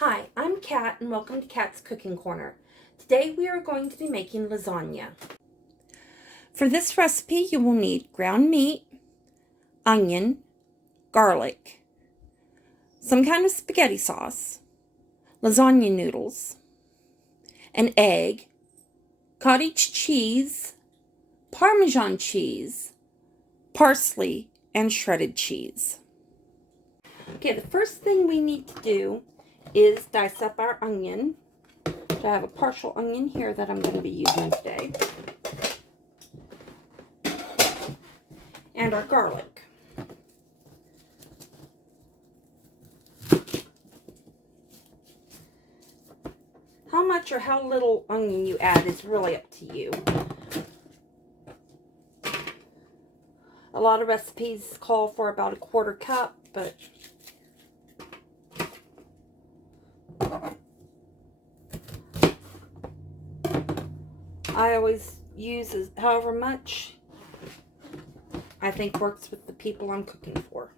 Hi, I'm Kat and welcome to Kat's Cooking Corner. Today we are going to be making lasagna. For this recipe you will need ground meat, onion, garlic, some kind of spaghetti sauce, lasagna noodles, an egg, cottage cheese, parmesan cheese, parsley, and shredded cheese. Okay, the first thing we need to do is dice up our onion. So I have a partial onion here that I'm going to be using today. And our garlic. How much or how little onion you add is really up to you. A lot of recipes call for about a 1/4 cup, but I always use however much I think works with the people I'm cooking for.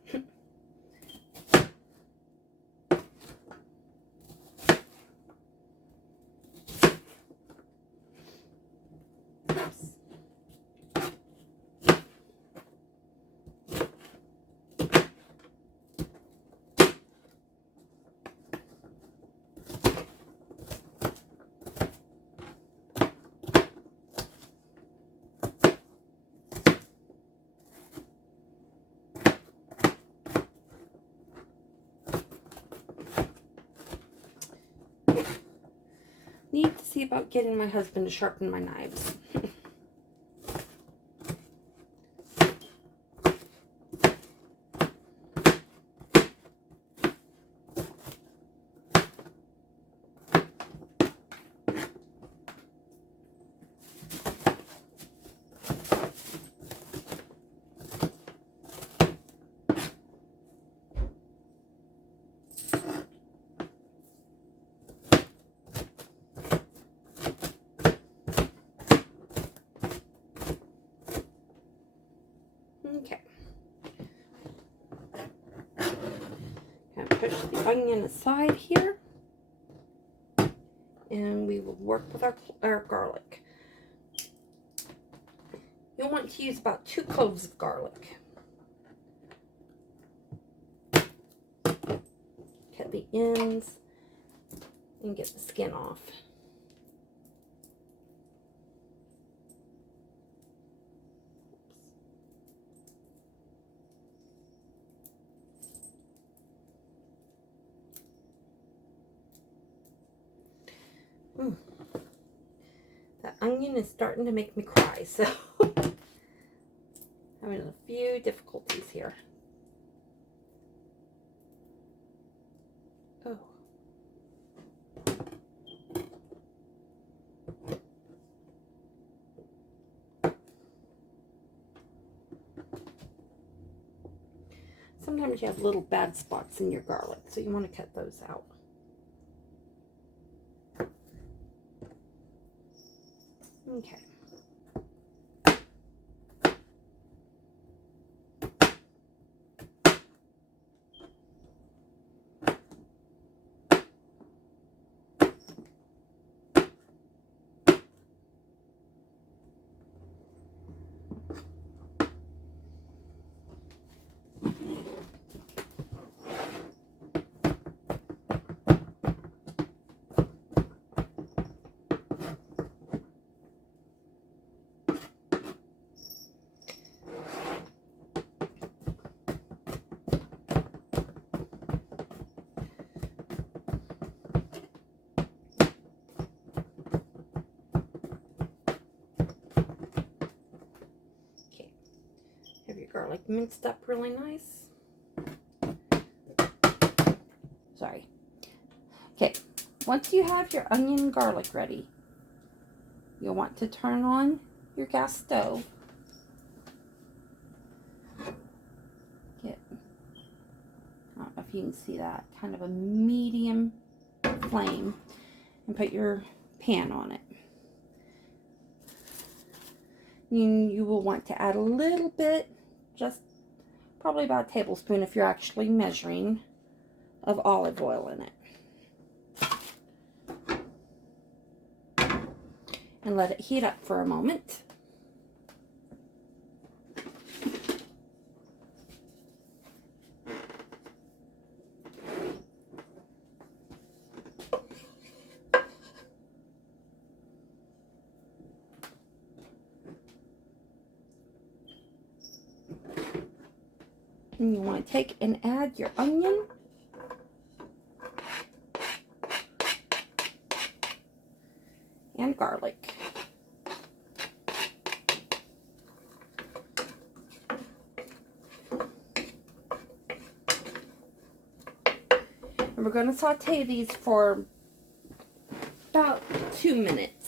Need to see about getting my husband to sharpen my knives. Okay. Gonna push the onion aside here. And we will work with our garlic. You'll want to use about 2 cloves of garlic. Cut the ends and get the skin off. That onion is starting to make me cry, so having a few difficulties here. Oh. Sometimes you have little bad spots in your garlic, so you want to cut those out. Okay. Have your garlic minced up really nice. Sorry. Okay, once you have your onion and garlic ready, you'll want to turn on your gas stove. Get, I don't know if you can see that, kind of a medium flame, and put your pan on it. You will want to add a little bit, just probably about a tablespoon if you're actually measuring, of olive oil in it. and let it heat up for a moment. And you want to take and add your onion. And garlic. And we're going to saute these for about 2 minutes.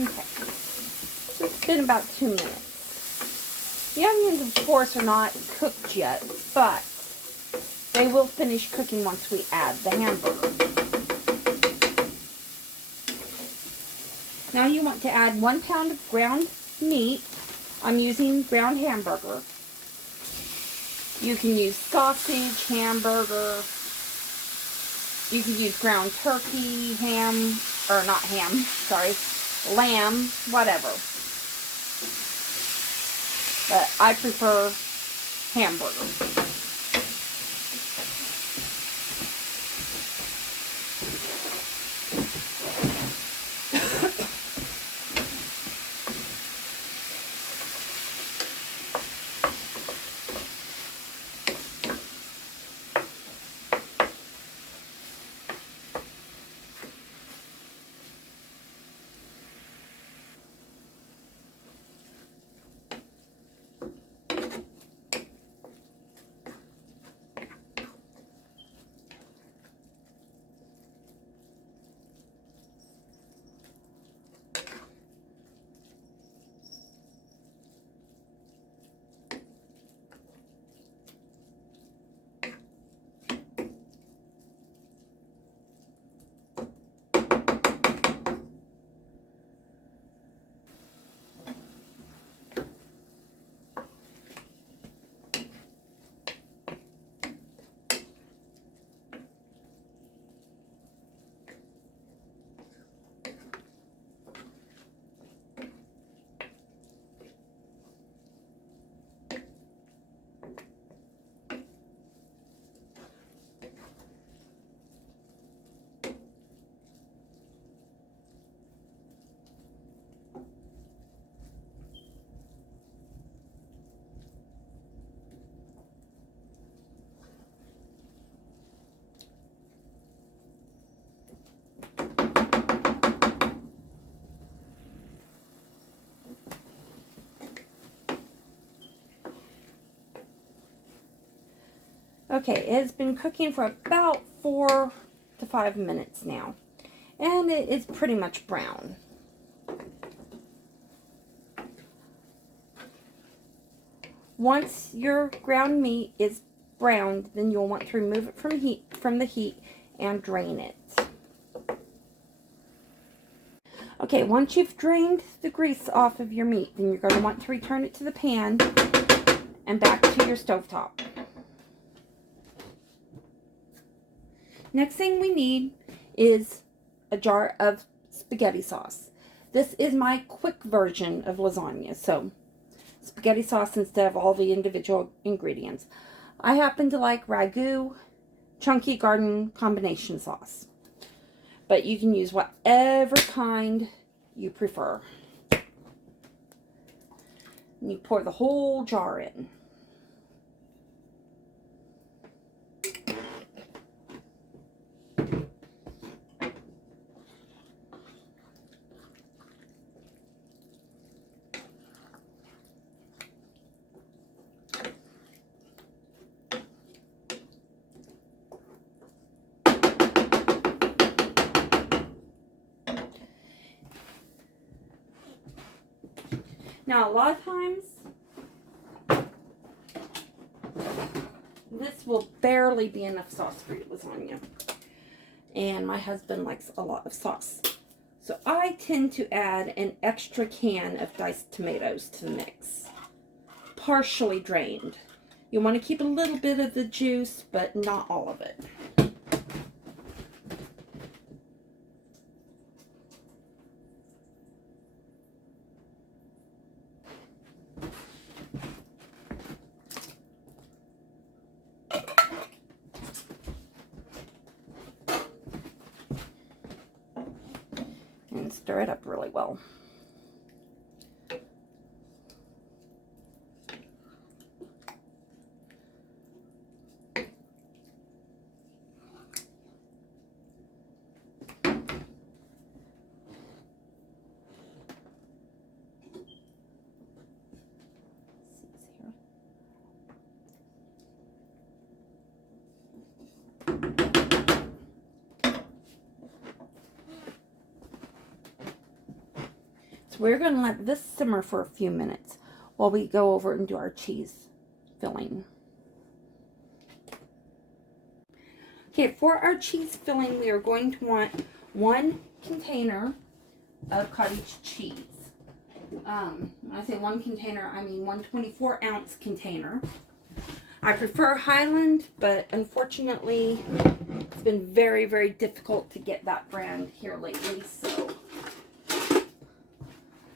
Okay, so it's been about 2 minutes. The onions, of course, are not cooked yet, but they will finish cooking once we add the hamburger. Now you want to add 1 pound of ground meat. I'm using ground hamburger. You can use sausage, hamburger. You can use ground turkey, ham, or not ham, sorry, lamb, whatever. But I prefer hamburger. Okay, it has been cooking for about 4 to 5 minutes now, and it is pretty much brown. Once your ground meat is browned, then you'll want to remove it from the heat and drain it. Okay, once you've drained the grease off of your meat, then you're going to want to return it to the pan and back to your stovetop. Next thing we need is a jar of spaghetti sauce. This is my quick version of lasagna, so spaghetti sauce instead of all the individual ingredients. I happen to like ragu, chunky garden combination sauce, but you can use whatever kind you prefer. And you pour the whole jar in. Now, a lot of times, this will barely be enough sauce for your lasagna. And my husband likes a lot of sauce. So I tend to add an extra can of diced tomatoes to the mix. Partially drained. You want to keep a little bit of the juice, but not all of it. And stir it up really well. We're going to let this simmer for a few minutes while we go over and do our cheese filling. Okay, for our cheese filling, we are going to want 1 container of cottage cheese. When I say 1 container, I mean 1 24-ounce container. I prefer Highland, but unfortunately, it's been very, very difficult to get that brand here lately, so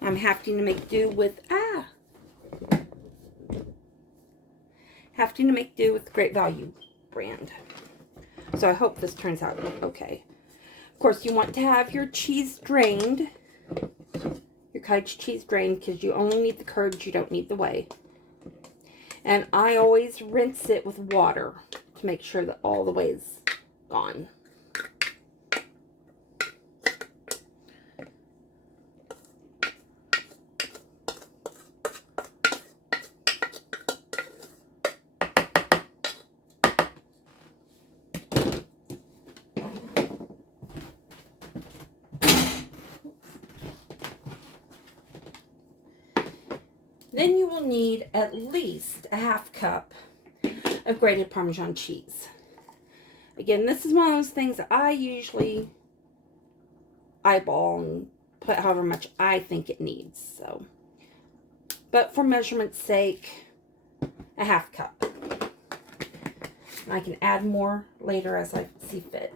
I'm having to make do with, Great Value brand. So I hope this turns out okay. Of course, you want to have your cheese drained, your cottage cheese drained, because you only need the curds, you don't need the whey. And I always rinse it with water to make sure that all the whey is gone. Then you will need at least a half cup of grated Parmesan cheese. Again, this is one of those things that I usually eyeball and put however much I think it needs. So, but for measurement's sake, a half cup. I can add more later as I see fit.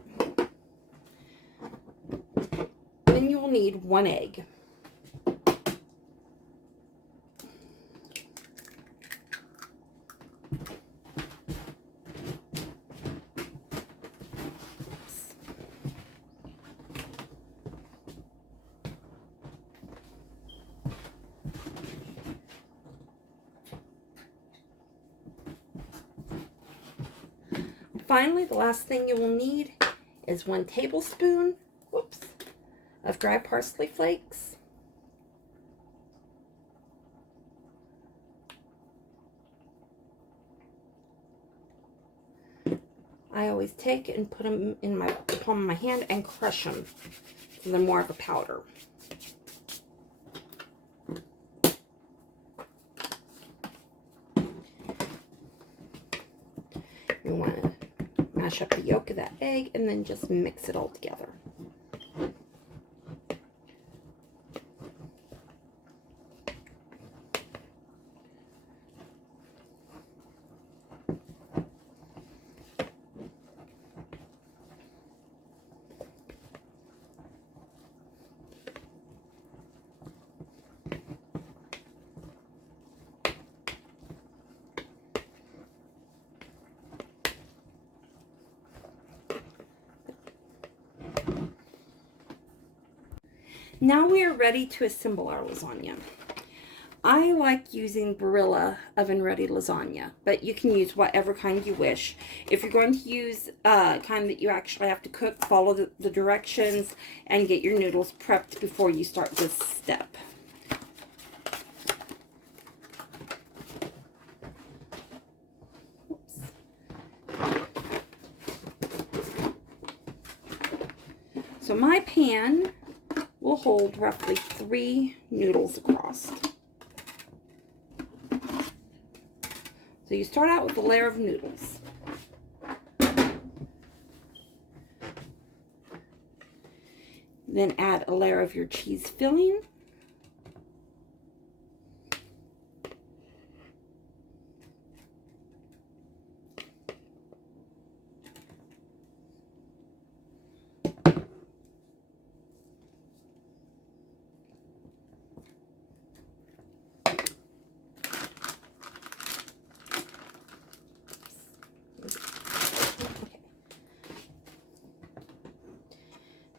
Then you will need 1 egg. Finally, the last thing you will need is 1 tablespoon, of dry parsley flakes. I always take and put them in the palm of my hand and crush them so they're more of a powder. You want to mash up the yolk of that egg and then just mix it all together. Now we are ready to assemble our lasagna. I like using Barilla oven-ready lasagna, but you can use whatever kind you wish. If you're going to use a kind that you actually have to cook, follow the directions and get your noodles prepped before you start this step. So my pan will hold roughly 3 noodles across. So you start out with a layer of noodles. Then add a layer of your cheese filling.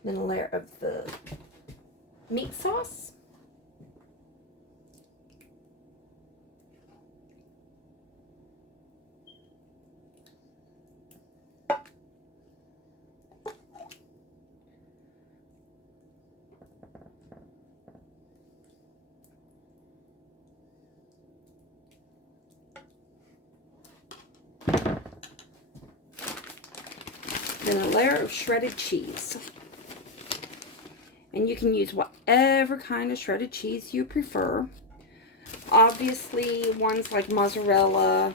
Then a layer of the meat sauce. Then a layer of shredded cheese. And you can use whatever kind of shredded cheese you prefer. Obviously, ones like mozzarella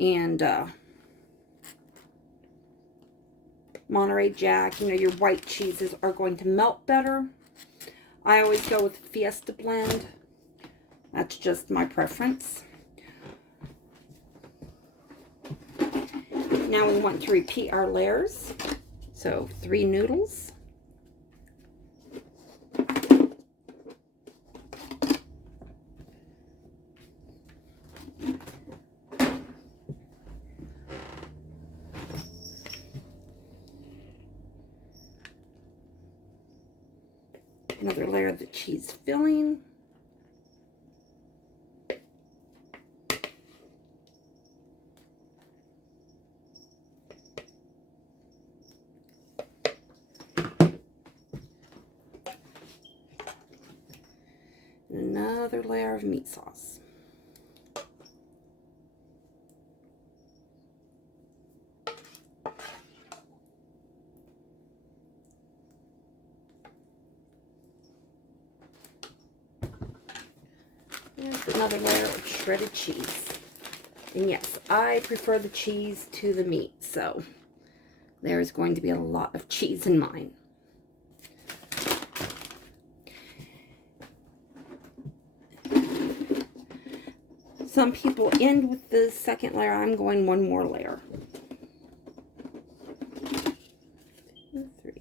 and Monterey Jack, you know, your white cheeses are going to melt better. I always go with Fiesta blend. That's just my preference. Now we want to repeat our layers. So 3 noodles. Another layer of the cheese filling. And another layer of meat sauce. Another layer of shredded cheese. And yes, I prefer the cheese to the meat, so there's going to be a lot of cheese in mine. Some people end with the second layer. I'm going one more layer. 2, 3.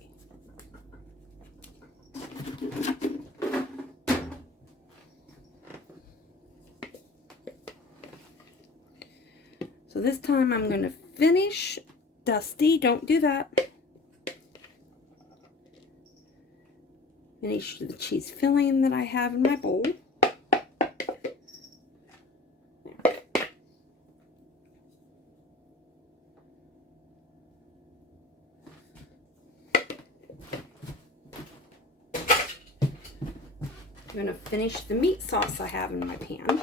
So this time I'm going to finish. Dusty, don't do that. Finish the cheese filling that I have in my bowl. I'm going to finish the meat sauce I have in my pan.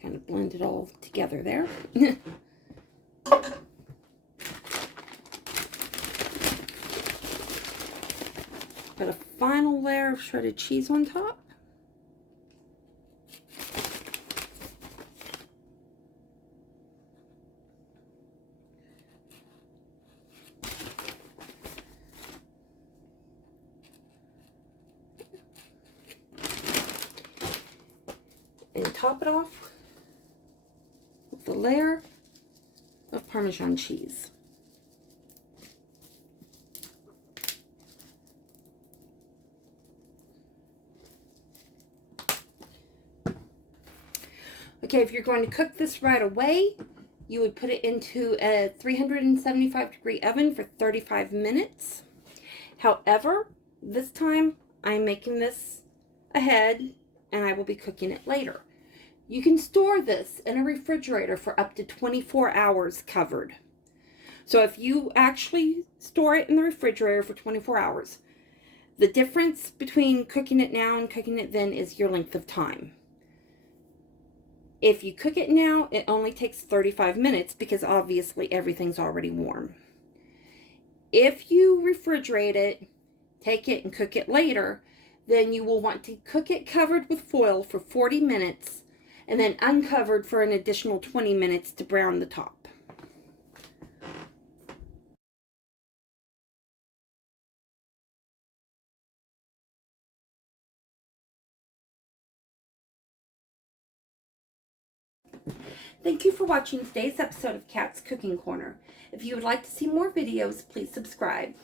Kind of blend it all together there. Put a final layer of shredded cheese on top. And top it off with a layer of Parmesan cheese. Okay, if you're going to cook this right away, you would put it into a 375-degree oven for 35 minutes. However, this time I'm making this ahead and I will be cooking it later. You can store this in a refrigerator for up to 24 hours covered. So if you actually store it in the refrigerator for 24 hours, the difference between cooking it now and cooking it then is your length of time. If you cook it now, it only takes 35 minutes because obviously everything's already warm. If you refrigerate it, take it and cook it later, then you will want to cook it covered with foil for 40 minutes and then uncovered for an additional 20 minutes to brown the top. Thank you for watching today's episode of Kat's Cooking Corner. If you would like to see more videos, please subscribe.